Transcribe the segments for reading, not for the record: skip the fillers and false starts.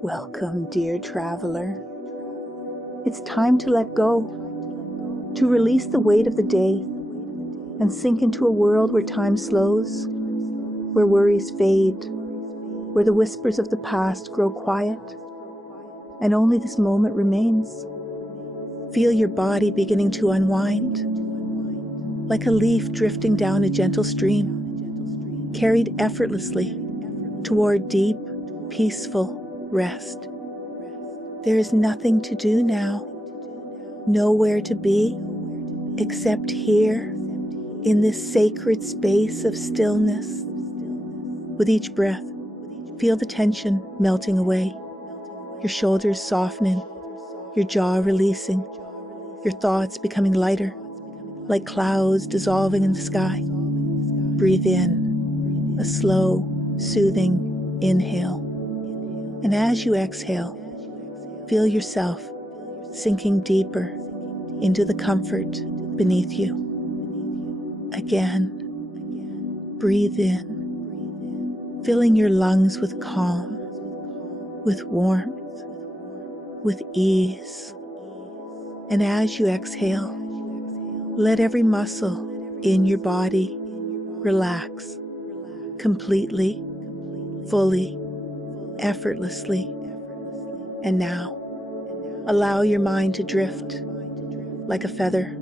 Welcome, dear traveler. It's time to let go, to release the weight of the day and sink into a world where time slows, where worries fade, where the whispers of the past grow quiet, and only this moment remains. Feel your body beginning to unwind, like a leaf drifting down a gentle stream, carried effortlessly toward deep, peaceful rest. There is nothing to do now, nowhere to be, except here, in this sacred space of stillness. With each breath, feel the tension melting away, your shoulders softening, your jaw releasing, your thoughts becoming lighter, like clouds dissolving in the sky. Breathe in, a slow, soothing inhale. And as you exhale, feel yourself sinking deeper into the comfort beneath you. Again, breathe in, filling your lungs with calm, with warmth, with ease. And as you exhale, let every muscle in your body relax completely, fully, effortlessly. And now, allow your mind to drift like a feather,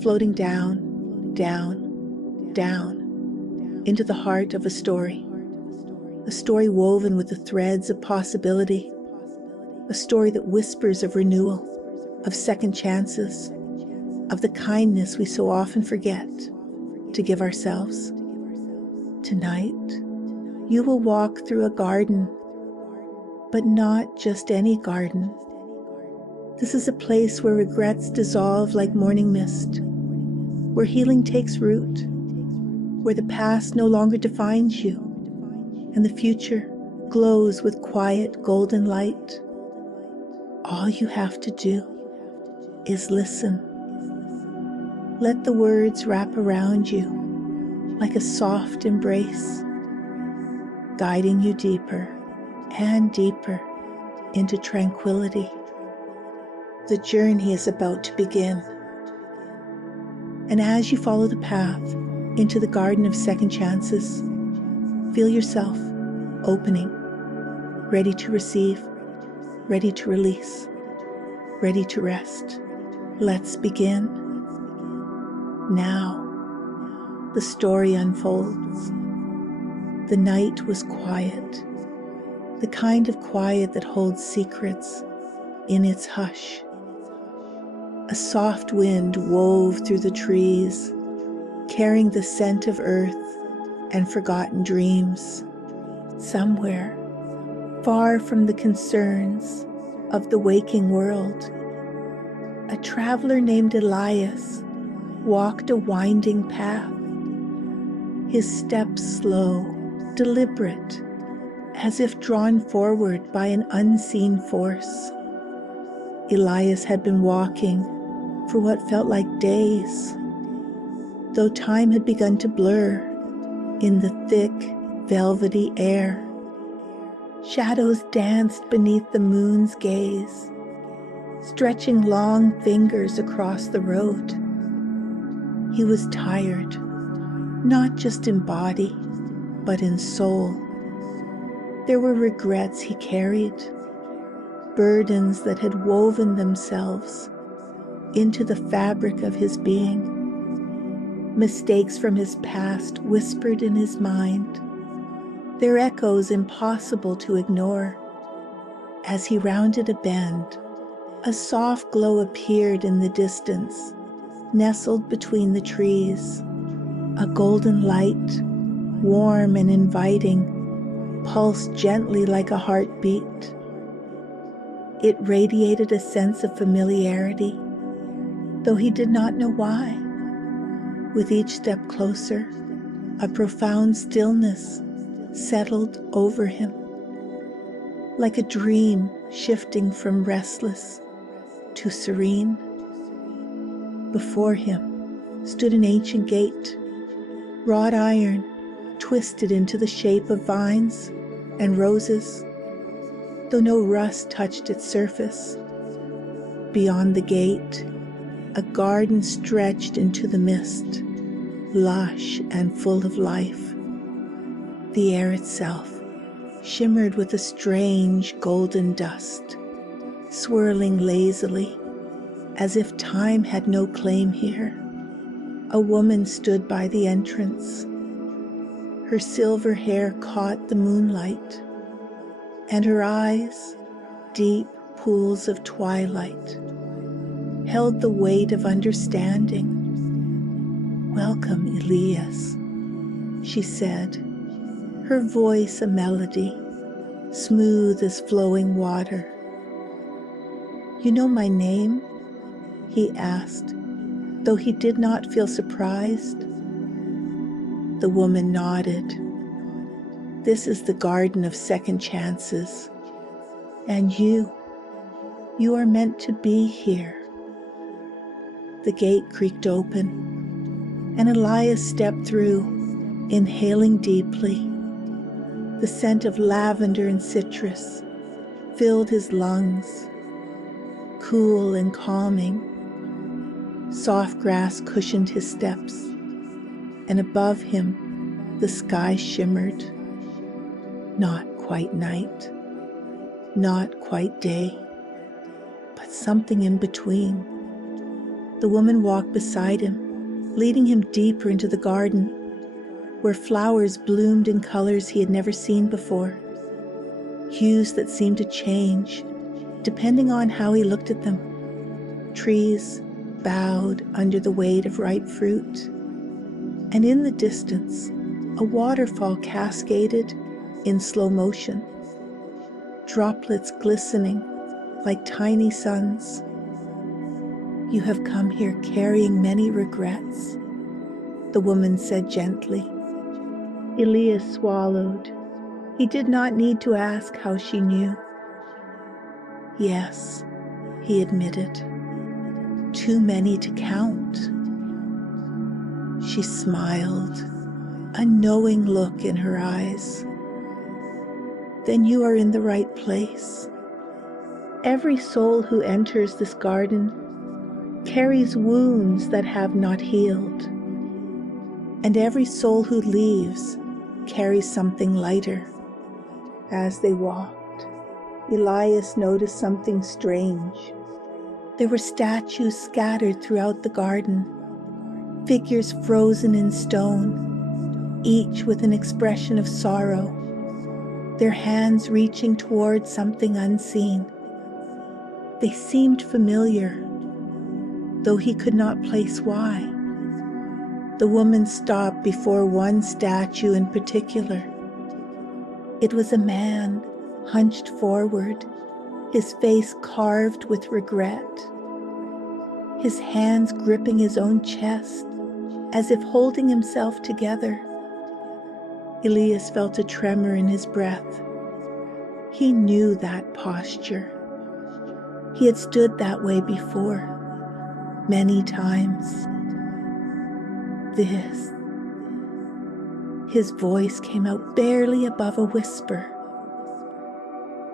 floating down, down, down, into the heart of a story woven with the threads of possibility, a story that whispers of renewal, of second chances, of the kindness we so often forget to give ourselves. Tonight, you will walk through a garden, but not just any garden. This is a place where regrets dissolve like morning mist, where healing takes root, where the past no longer defines you, and the future glows with quiet golden light. All you have to do is listen. Let the words wrap around you like a soft embrace, guiding you deeper and deeper into tranquility. The journey is about to begin. And as you follow the path into the garden of second chances, feel yourself opening, ready to receive, ready to release, ready to rest. Let's begin. Now, the story unfolds. The night was quiet, the kind of quiet that holds secrets in its hush. A soft wind wove through the trees, carrying the scent of earth and forgotten dreams. Somewhere, far from the concerns of the waking world, a traveler named Elias walked a winding path, his steps slow, deliberate, as if drawn forward by an unseen force. Elias had been walking for what felt like days, though time had begun to blur in the thick, velvety air. Shadows danced beneath the moon's gaze, stretching long fingers across the road. He was tired, not just in body, but in soul. There were regrets he carried, burdens that had woven themselves into the fabric of his being. Mistakes from his past whispered in his mind, their echoes impossible to ignore. As he rounded a bend, a soft glow appeared in the distance, nestled between the trees. A golden light, warm and inviting, pulsed gently like a heartbeat. It radiated a sense of familiarity, though he did not know why. With each step closer, a profound stillness settled over him, like a dream shifting from restless to serene. Before him stood an ancient gate, wrought iron, twisted into the shape of vines and roses. though no rust touched its surface. Beyond the gate, a garden stretched into the mist, lush and full of life. The air itself shimmered with a strange golden dust, swirling lazily, as if time had no claim here. A woman stood by the entrance. Her silver hair caught the moonlight, and her eyes, deep pools of twilight, held the weight of understanding. "Welcome, Elias," she said, her voice a melody, smooth as flowing water. "You know my name?" he asked, though he did not feel surprised. The woman nodded. "This is the garden of second chances, and you are meant to be here." The gate creaked open, and Elias stepped through, inhaling deeply. The scent of lavender and citrus filled his lungs, cool and calming. Soft grass cushioned his steps, and above him the sky shimmered. Not quite night, not quite day, but something in between. The woman walked beside him, leading him deeper into the garden, where flowers bloomed in colors he had never seen before, hues that seemed to change depending on how he looked at them. Trees bowed under the weight of ripe fruit, and in the distance, a waterfall cascaded in slow motion, droplets glistening like tiny suns. "You have come here carrying many regrets," the woman said gently. Elias swallowed. He did not need to ask how she knew. "Yes," he admitted. "Too many to count." She smiled, a knowing look in her eyes. "Then you are in the right place. Every soul who enters this garden carries wounds that have not healed, and every soul who leaves carries something lighter." As they walked, Elias noticed something strange. There were statues scattered throughout the garden, figures frozen in stone, each with an expression of sorrow, their hands reaching toward something unseen. They seemed familiar, though he could not place why. The woman stopped before one statue in particular. It was a man, hunched forward, his face carved with regret, his hands gripping his own chest, as if holding himself together. Elias felt a tremor in his breath. He knew that posture. He had stood that way before, many times. "This..." His voice came out barely above a whisper.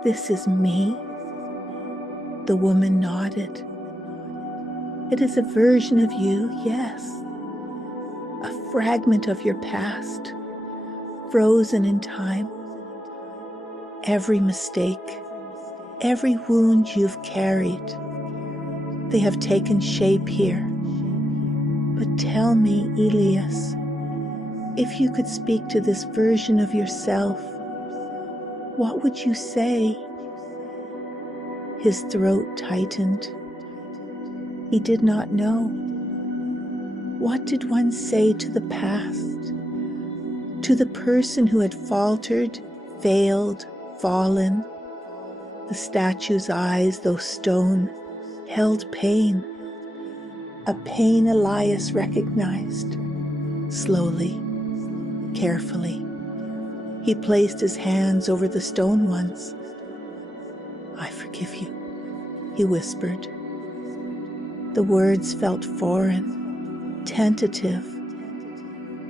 "This is me?" The woman nodded. "It is a version of you, yes. A fragment of your past, frozen in time. Every mistake, every wound you've carried, they have taken shape here. But tell me, Elias, if you could speak to this version of yourself, what would you say?" His throat tightened. He did not know. What did one say to the past? To the person who had faltered, failed, fallen? The statue's eyes, though stone, held pain. A pain Elias recognized. Slowly, carefully, he placed his hands over the stone ones. "I forgive you," he whispered. The words felt foreign, tentative,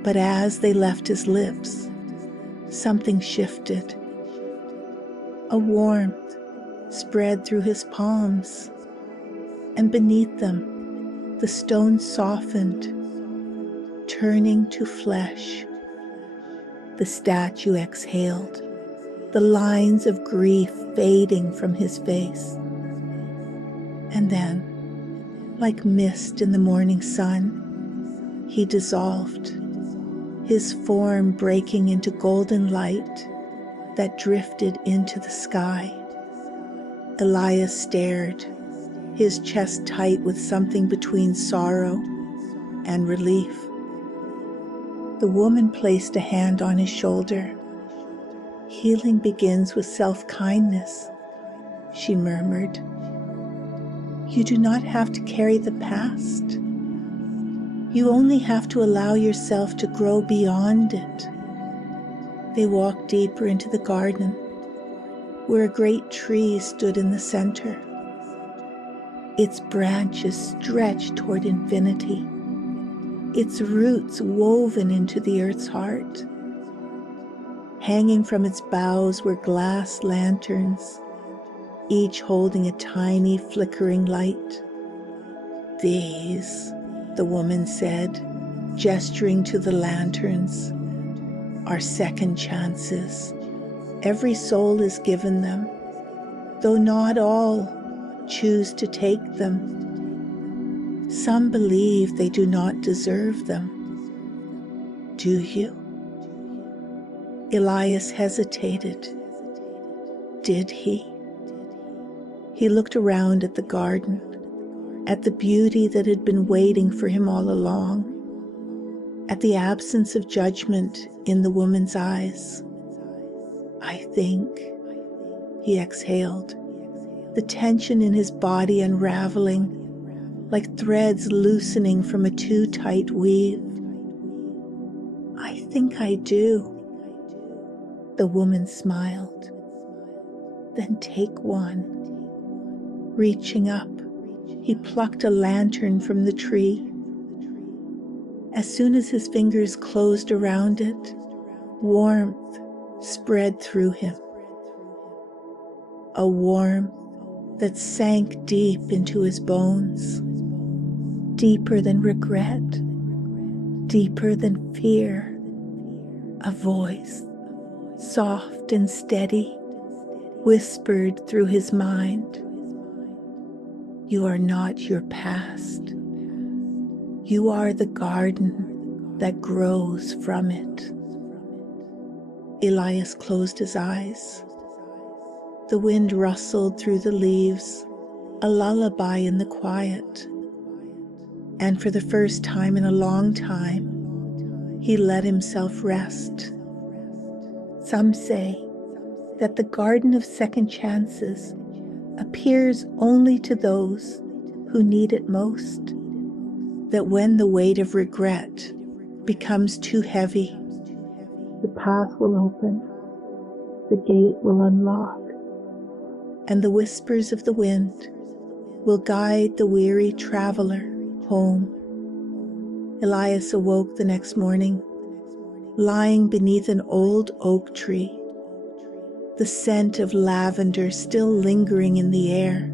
but as they left his lips, something shifted. A warmth, spread through his palms, and beneath them the stone softened, turning to flesh. The statue exhaled, the lines of grief fading from his face. And then, like mist in the morning sun, he dissolved, his form breaking into golden light that drifted into the sky. Elias stared, his chest tight with something between sorrow and relief. The woman placed a hand on his shoulder. "Healing begins with self-kindness," she murmured. "You do not have to carry the past. You only have to allow yourself to grow beyond it." They walked deeper into the garden, where a great tree stood in the center. Its branches stretched toward infinity, its roots woven into the earth's heart. Hanging from its boughs were glass lanterns, each holding a tiny flickering light. "These," the woman said, gesturing to the lanterns, "are second chances. Every soul is given them, though not all choose to take them. Some believe they do not deserve them. Do you?" Elias hesitated. Did he? He looked around at the garden, at the beauty that had been waiting for him all along, at the absence of judgment in the woman's eyes. "I think," he exhaled, the tension in his body unraveling, like threads loosening from a too tight weave. "I think I do." The woman smiled. "Then take one." Reaching up, he plucked a lantern from the tree. As soon as his fingers closed around it, warmth spread through him. A warmth that sank deep into his bones, deeper than regret, deeper than fear. A voice, soft and steady, whispered through his mind, "You are not your past. You are the garden that grows from it." Elias closed his eyes. The wind rustled through the leaves, a lullaby in the quiet. And for the first time in a long time, he let himself rest. Some say that the garden of second chances appears only to those who need it most. That when the weight of regret becomes too heavy, the path will open, the gate will unlock, and the whispers of the wind will guide the weary traveler home. Elias awoke the next morning, lying beneath an old oak tree, the scent of lavender still lingering in the air.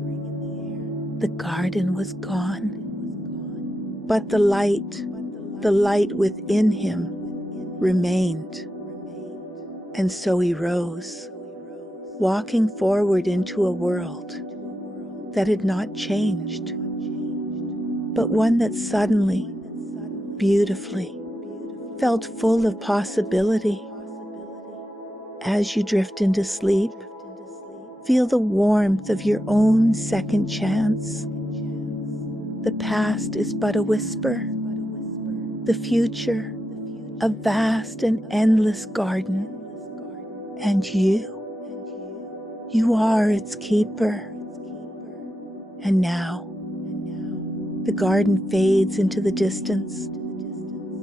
The garden was gone, but the light within him remained. And so he rose, walking forward into a world that had not changed, but one that suddenly, beautifully, felt full of possibility. As you drift into sleep, feel the warmth of your own second chance. The past is but a whisper, the future a vast and endless garden, and you are its keeper. And now, the garden fades into the distance.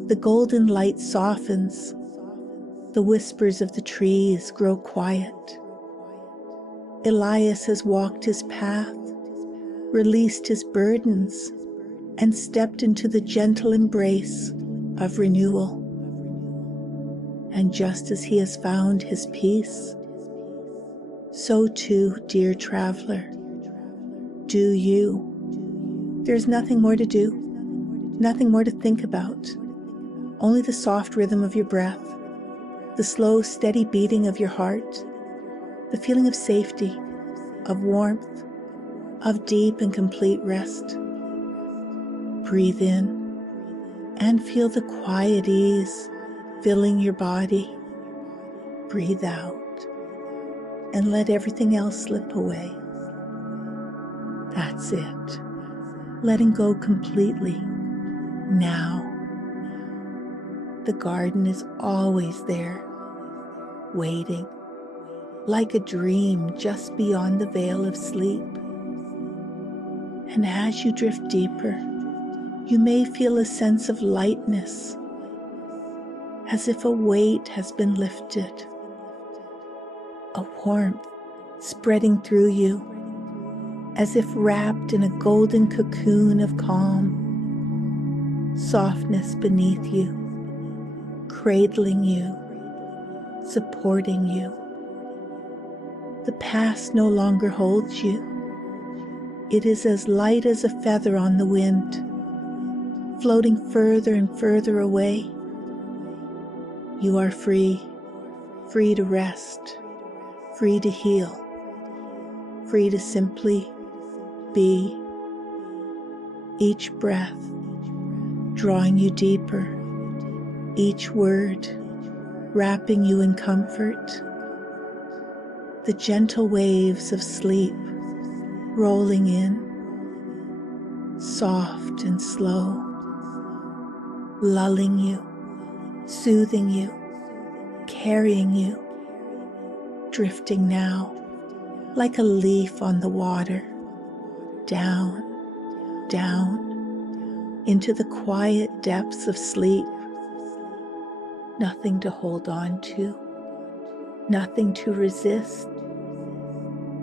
The golden light softens. The whispers of the trees grow quiet. Elias has walked his path, released his burdens, and stepped into the gentle embrace of renewal. And just as he has found his peace, So too, dear traveler, do you. There's nothing more to do, nothing more to think about, only the soft rhythm of your breath, the slow, steady beating of your heart, the feeling of safety, of warmth, of deep and complete rest. Breathe in and feel the quiet ease filling your body. Breathe out and let everything else slip away. That's it. Letting go completely. Now. The garden is always there, waiting, like a dream just beyond the veil of sleep. And as you drift deeper, you may feel a sense of lightness, as if a weight has been lifted, a warmth spreading through you, as if wrapped in a golden cocoon of calm, softness beneath you, cradling you, supporting you. The past no longer holds you. It is as light as a feather on the wind, floating further and further away. You are free, free to rest, free to heal, free to simply be. Each breath drawing you deeper, each word wrapping you in comfort. The gentle waves of sleep rolling in, soft and slow, lulling you, soothing you, carrying you, drifting now like a leaf on the water, down, down, into the quiet depths of sleep. Nothing to hold on to, nothing to resist,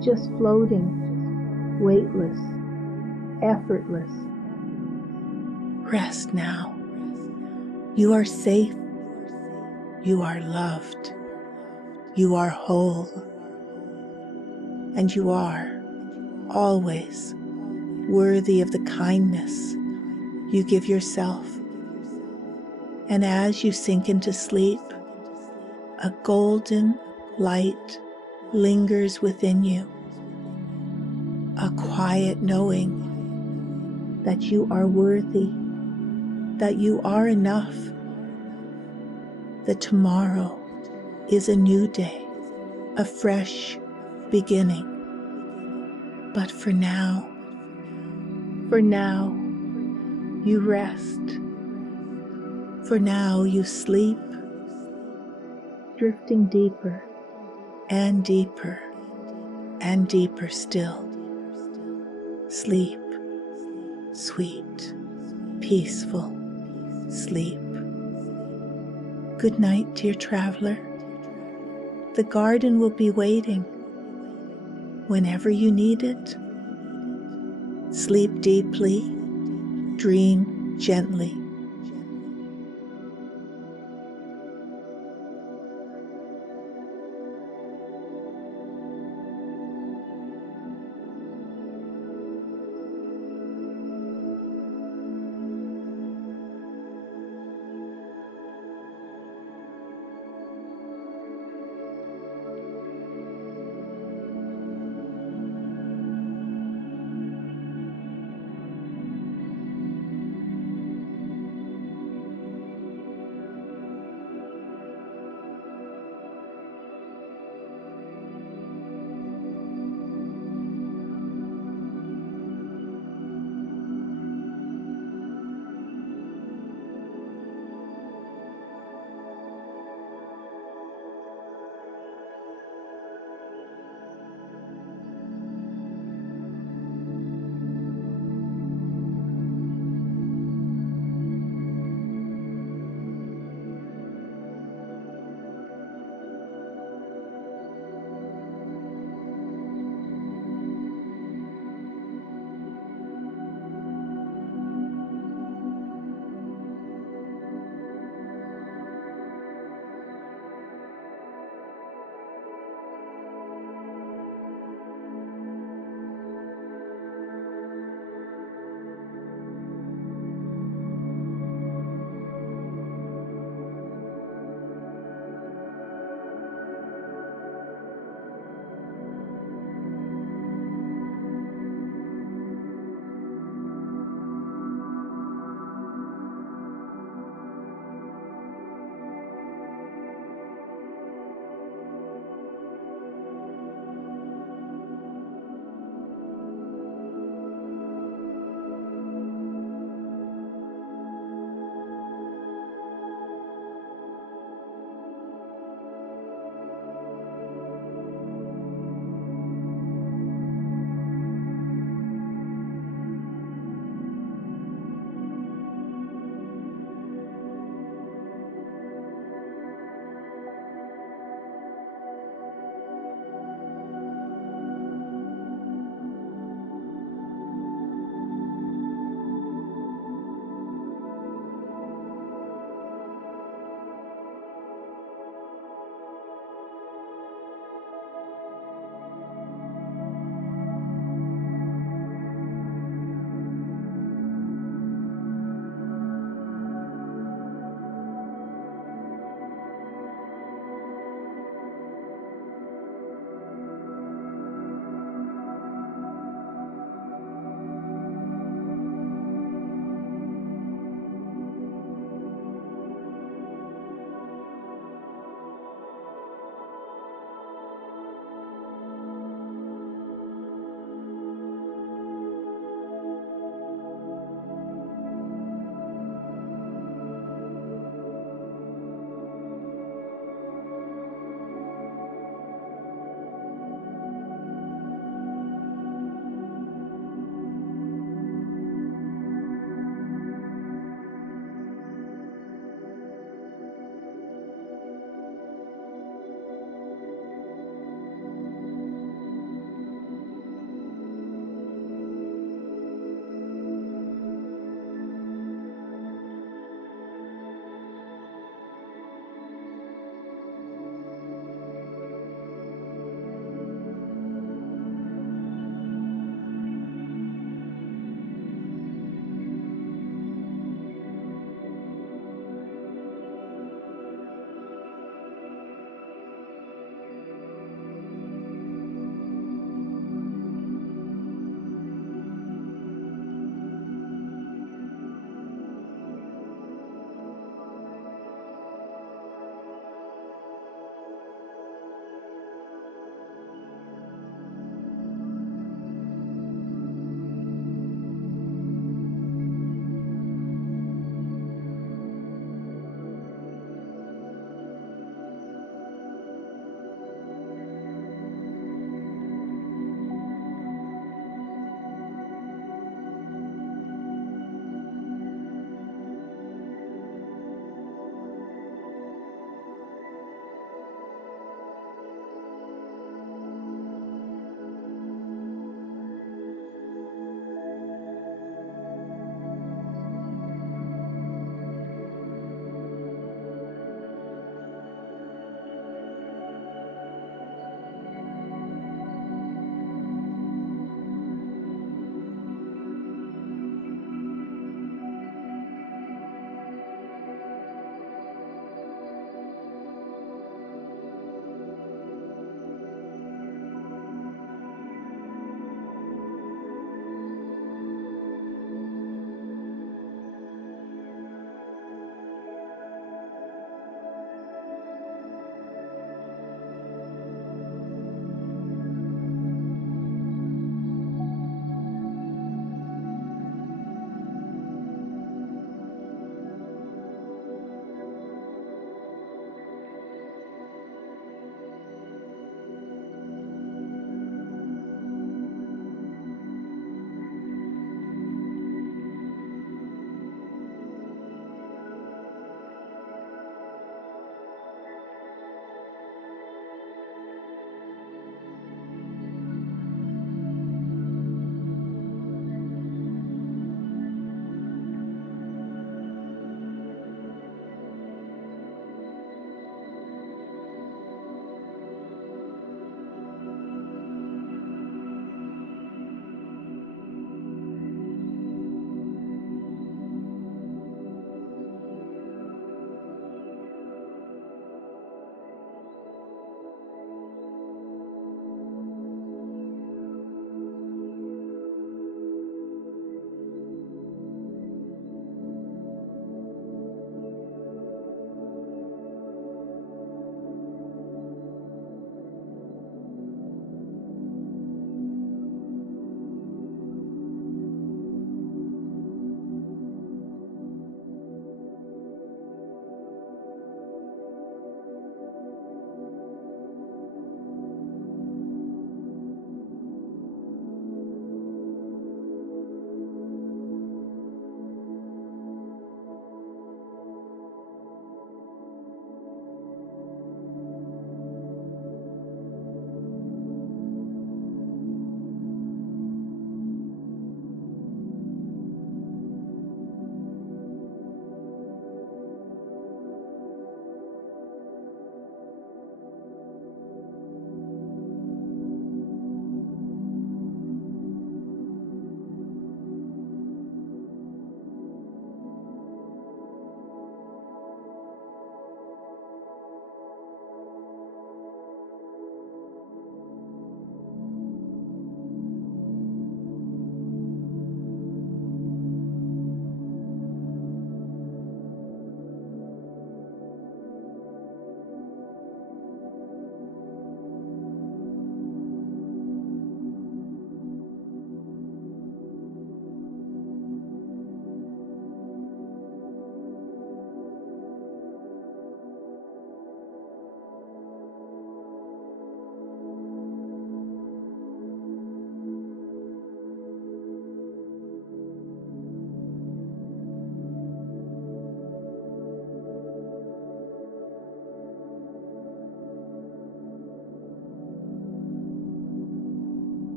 just floating, weightless, effortless. Rest now. You are safe. You are loved. You are whole. And you are always worthy of the kindness you give yourself. And as you sink into sleep, a golden light lingers within you, a quiet knowing that you are worthy, that you are enough, that tomorrow is a new day, a fresh beginning. But for now, you rest. For now, you sleep, drifting deeper and deeper and deeper still. Sleep, sweet, peaceful sleep. Good night, dear traveler. The garden will be waiting whenever you need it. Sleep deeply, dream gently.